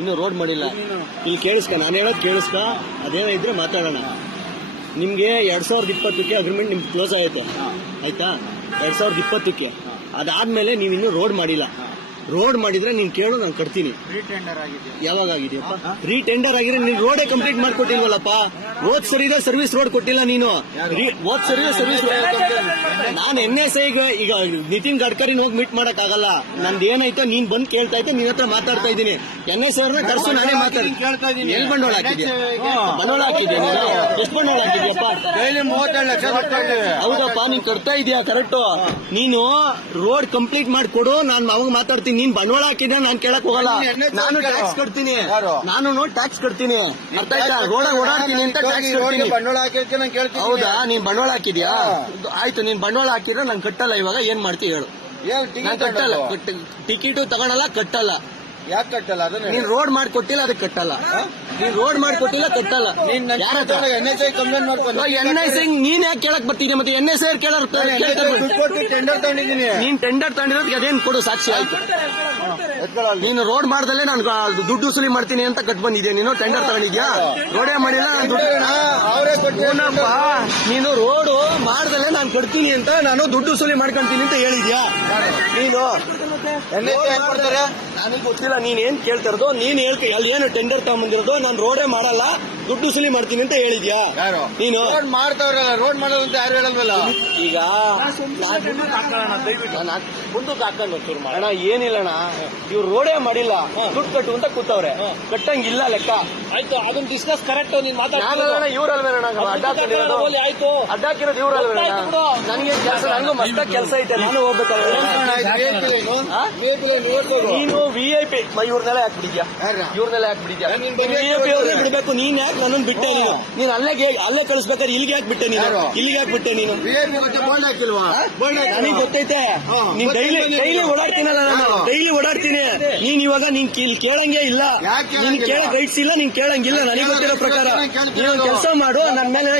ಇನ್ನು ರೋಡ್ ಮಾಡಿಲ್ಲ. ಇಲ್ಲಿ ಕೇಳಿಸ್ಕ ನಾನು ಹೇಳೋದು ಕೇಳಿಸ್ಕ ಅದೇನೋ ಇದ್ರೆ ಮಾತಾಡೋಣ. ನಿಮ್ಗೆ ಎರಡ್ ಸಾವಿರದ ಇಪ್ಪತ್ತಕ್ಕೆ ಅಗ್ರಿಮೆಂಟ್ ನಿಮ್ಗೆ ಕ್ಲೋಸ್ ಆಯ್ತು ಆಯ್ತಾ? ಎರಡ್ ಸಾವಿರದ ಇಪ್ಪತ್ತಕ್ಕೆ. ಅದಾದ್ಮೇಲೆ ನೀವು ಇನ್ನೂ ರೋಡ್ ಮಾಡಿಲ್ಲ. ರೋಡ್ ಮಾಡಿದ್ರೆ ನೀನ್ ಕೇಳು ನಾನು ಕಟ್ತೀನಿ. ಯಾವಾಗ ಆಗಿದೆಯಪ್ಪ? ರೀಟೆಂಡರ್ ಆಗಿದ್ರೆ ನೀನ್ ರೋಡೇ ಕಂಪ್ಲೀಟ್ ಮಾಡ್ಕೊಟ್ಟಿಲ್ವಲ್ಲಪ್ಪ? ಹೋದ್ ಸರಿಗೆ ಸರ್ವಿಸ್ ರೋಡ್ ಕೊಟ್ಟಿಲ್ಲ ನೀನು. ಹೋದ್ ಸರಿದ ಸರ್ವಿಸ್ ನಾನು ಎನ್ ಎಸ್ ಐ ಈಗ ನಿತಿನ್ ಗಡ್ಕರಿನ ಹೋಗಿ ಮೀಟ್ ಮಾಡಕ್ ಆಗಲ್ಲ ನಂದು ಏನೈತೆ ನೀನ್ ಬಂದ್ ಕೇಳ್ತಾ ಇದ್ದೆ ನಿನ್ ಹತ್ರ ಮಾತಾಡ್ತಾ ಇದ್ದೀನಿ. ಎನ್ ಎಸ್ ಅವ್ರನ್ನ ಕರ್ಸು ನಾನೇ ಮಾತಾಡ್ತೀನಿ. ಎಲ್. ಎಲ್ಲಿ ಬಂಡವಾಳ ಹಾಕಿದ್ಯಾ? ಬಂಡವಾಳ ಹಾಕಿದ್ಯಾ ನೀನು? ಎಷ್ಟು ಬಂಡವಾಳ ಹಾಕಿದ್ಯಪ್ಪ? ಹೌದಪ್ಪ ನೀನ್ ಕಟ್ತಾ ಇದೀಯಾ? ಕರೆಕ್ಟ್ ನೀನು ರೋಡ್ ಕಂಪ್ಲೀಟ್ ಮಾಡ್ಕೊಡು ನಾನ್ ಅವಾಗ ಮಾತಾಡ್ತೀನಿ. ನೀನ್ ಬಂಡವಾಳ ಹಾಕಿದ್ಯಾ? ನಾನ್ ಕೇಳಕ್ ಹೋಗಲ್ಲ. ನಾನು ಟ್ಯಾಕ್ಸ್ ಕಟ್ತೀನಿ? ನಾನು ಟ್ಯಾಕ್ಸ್ ಕಟ್ತೀನಿ. ಅರ್ಥ ಆಯ್ತಾ? ರೋಡ್ ಓಡಾಡ್ತೀನಿ ಅಂತ ಬಂಡವಾಳ ಹಾಕಿ ನಾನು ಕೇಳ್ತೀನಿ. ಹೌದಾ? ನೀನ್ ಬಂಡವಾಳ ಹಾಕಿದ್ಯಾ? ಆಯ್ತು ನೀನ್ ಬಂಡವಾಳ ಹಾಕಿದ್ರೆ ನಾನ್ ಕಟ್ಟಲ್ಲ ಇವಾಗ ಏನ್ ಮಾಡ್ತಿ ಹೇಳು. ಟಿಕೆಟ್ ಕಟ್ಟಲ್ಲ. ಟಿಕೆಟ್ ತಗೊಳಲ್ಲ ಕಟ್ಟಲ್ಲ. ಯಾಕೆ ಕಟ್ಟಲ್ಲ? ಅದನ್ನ ನೀನ್ ರೋಡ್ ಮಾಡ್ಕೊಟ್ಟಿಲ್ಲ ಅದಕ್ಕೆ ಕಟ್ಟಲ್ಲ. ನೀನ್ ರೋಡ್ ಮಾಡ್ಕೊಟ್ಟಿಲ್ಲ ಕಟ್ಟಲ್ಲ. ನೀನ್ ನನ್ನ ಯಾರ ಎನ್ ಎಸ್ ಐ ಕಂಪ್ಲೇಂಟ್ ಮಾಡ್ಕೊಂಡು ಎನ್ ಐ ಸಿ ನೀನ್ ಯಾಕೆ ಕೇಳಕ್ ಬರ್ತೀನಿ ಮತ್ತೆ ಎನ್ ಎಸ್ ಐ ದುಡ್ಡು ಟೆಂಡರ್ ತಗೊಂಡಿದ್ದೀನಿ. ನೀನ್ ಟೆಂಡರ್ ತಗೊಂಡಿರೋದಕ್ಕೆ ಅದೇನ್ ಕೊಡು ಸಾಕ್ಷಿ ಆಯ್ತು. ನೀನು ರೋಡ್ ಮಾಡ್ದಲ್ಲೇ ನಾನು ದುಡ್ಡು ಸುಲಿ ಮಾಡ್ತೀನಿ ಅಂತ ಕಟ್ ಬಂದಿದ್ಯಾ? ನೀನು ಟೆಂಡರ್ ತಗೊಂಡಿದ್ಯಾ? ರೋಡೇ ಮಾಡಿಲ್ಲ ನಾನು ದುಡ್ಡು ನೀನು ರೋಡು ಮಾಡ್ದಲ್ಲೇ ನಾನು ಕೊಡ್ತೀನಿ ಅಂತ ನಾನು ದುಡ್ಡು ಸುಲಿ ಮಾಡ್ಕೊಂತೀನಿ ಅಂತ ಹೇಳಿದ್ಯಾ? ನೀನು? ಕೊಡ್ತಾರೆ ನನಗೆ ಗೊತ್ತಿಲ್ಲ ನೀನ್ ಏನ್ ಕೇಳ್ತಿರೋದು ನೀನ್ ಹೇಳ್ತಿ ಅಲ್ಲಿ ಏನು ಟೆಂಡರ್ ತಗೊಂಬಂದಿರೋದು? ನಾನು ರೋಡೇ ಮಾಡಲ್ಲ. ದುಡ್ಡು ಸುಲಿ ಮಾಡ್ತೀನಿ ಅಂತ ಹೇಳಿದ್ಯಾ? ಯಾರು? ನೀನು? ರೋಡ್ ಮಾಡ್ತಾವ್ರಲ್ಲ ರೋಡ್ ಮಾಡೋದು ಅಂತ ಯಾರು ಹೇಳಲ್ವಲ್ಲ? ಈಗ ಮುಂದಕ್ಕೆ ಹಾಕೊಂಡು ಶುರು ಮಾಡೋಣ. ಏನಿಲ್ಲಣ್ಣ ಇವ್ರು ರೋಡೇ ಮಾಡಿಲ್ಲ. ದುಡ್ಡು ಕಟ್ಟು ಅಂತ ಕೂತವ್ರೆ. ಕಟ್ಟಂಗಿಲ್ಲ ಲೆಕ್ಕ. ಆಯ್ತು ಅದನ್ನ ಡಿಸ್ಕಸ್ ಕರೆಕ್ಟ್ ನೀನ್ ಮಾತಾಡೋಣ ಇವ್ರಲ್ವೇ ಆಯ್ತು. ಅಡ್ಡಾಕಿರೋದು ಬಿಡು. ನನಗೆ ಕೆಲಸ ನನಗೂ ಮಸ್ತ ಕೆಲಸ ಐತೆ. ನಾನು ಹೋಗ್ಬೇಕಲ್ಲ? ನೀನು ವಿ ಐ ಪಿ ಇವ್ರನ್ನೆಲ್ಲ ಯಾಕೆ ಬಿಡಿದ್ಯಾ? ಇವ್ರನ್ನೆಲ್ಲ ಯಾಕೆ ಬಿಡಿದ್ಯಾ? ನೀನ್ ವಿ ಐ ಪಿ ಅವ್ರನ್ನೇ ಬಿಡಬೇಕು ನೀನ್ ಯಾಕೆ ನನ್ನನ್ನು ಬಿಟ್ಟೆ ನೀನು? ನೀನ್ ಅಲ್ಲೇ ಅಲ್ಲೇ ಕಳಿಸ್ಬೇಕಾದ್ರೆ ಇಲ್ಲಿಗೆ ಯಾಕೆ ಬಿಟ್ಟೆ ನೀನು? ಇಲ್ಲಿಗೆ ಯಾಕೆ ಬಿಟ್ಟೆ ನೀನು? ನನಗೆ ಗೊತ್ತೈತೆ. ನೀನ್ ಡೈಲಿ ಡೈಲಿ. ಓಡಾಡ್ತೀನಲ್ಲ ನಾನು. ಡೈಲಿ ಓಡಾಡ್ತೀನಿ. ನೀನ್ ಇವಾಗ ನೀನ್ ಇಲ್ಲಿ ಕೇಳಂಗೆ ಇಲ್ಲ. ನೀನ್ ಕೇಳ ಕೇಳಕ್ ರೈಟ್ಸ್ ಇಲ್ಲ ನೀನ್ ಕೇಳಂಗಿಲ್ಲ. ನನಗೆ ಗೊತ್ತಿರೋ ಪ್ರಕಾರ. ನೀನು ಕೆಲಸ ಮಾಡು ನನ್ನ ಮೇಲೆ